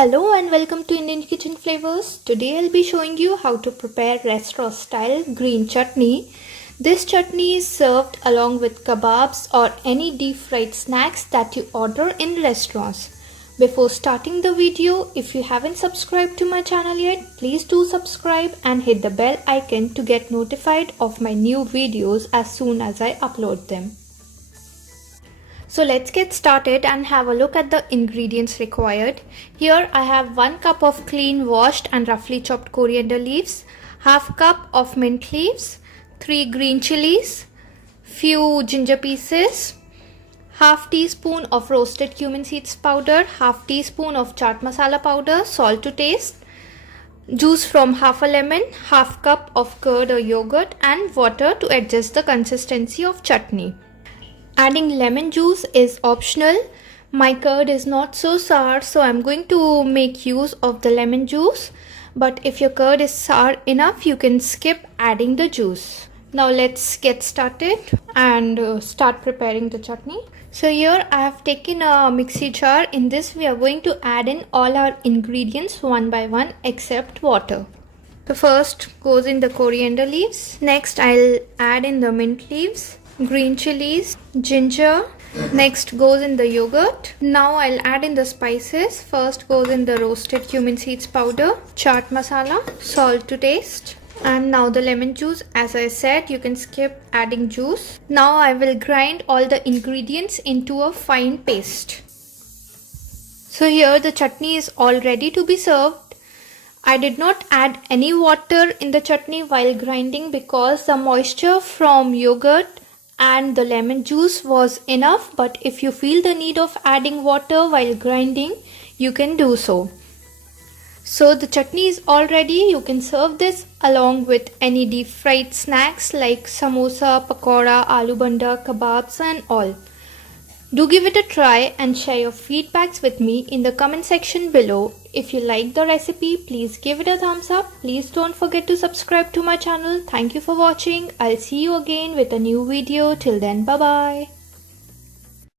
Hello and welcome to Indian Kitchen Flavors. Today I'll be showing you how to prepare restaurant style green chutney. This chutney is served along with kebabs or any deep fried snacks that you order in restaurants. Before starting the video, if you haven't subscribed to my channel yet, please do subscribe and hit the bell icon to get notified of my new videos as soon as I upload them. So let's get started and have a look at the ingredients required. Here I have 1 cup of clean washed and roughly chopped coriander leaves, half cup of mint leaves, 3 green chilies, few ginger pieces, half teaspoon of roasted cumin seeds powder, half teaspoon of chaat masala powder, salt to taste, juice from half a lemon, half cup of curd or yogurt and water to adjust the consistency of chutney. Adding lemon juice is optional. My curd is not so sour, so I'm going to make use of the lemon juice. But if your curd is sour enough, you can skip adding the juice. Now let's get started and start preparing the chutney. So here I have taken a mixie jar. In this we are going to add in all our ingredients one by one except water. So first goes in the coriander leaves. Next I'll add in the mint leaves, green chilies, ginger. Next goes in the yogurt. Now I'll add in the spices. First goes in the roasted cumin seeds powder, chaat masala, salt to taste, and now the lemon juice. As I said, you can skip adding juice. Now I will grind all the ingredients into a fine paste. So here the chutney is all ready to be served. I did not add any water in the chutney while grinding because the moisture from yogurt and the lemon juice was enough, but if you feel the need of adding water while grinding, you can do so. So the chutney is all ready. You can serve this along with any deep fried snacks like samosa, pakora, aloo banda, kebabs and all. Do give it a try and share your feedbacks with me in the comment section below. If you like the recipe, please give it a thumbs up. Please don't forget to subscribe to my channel. Thank you for watching. I'll see you again with a new video. Till then, bye bye.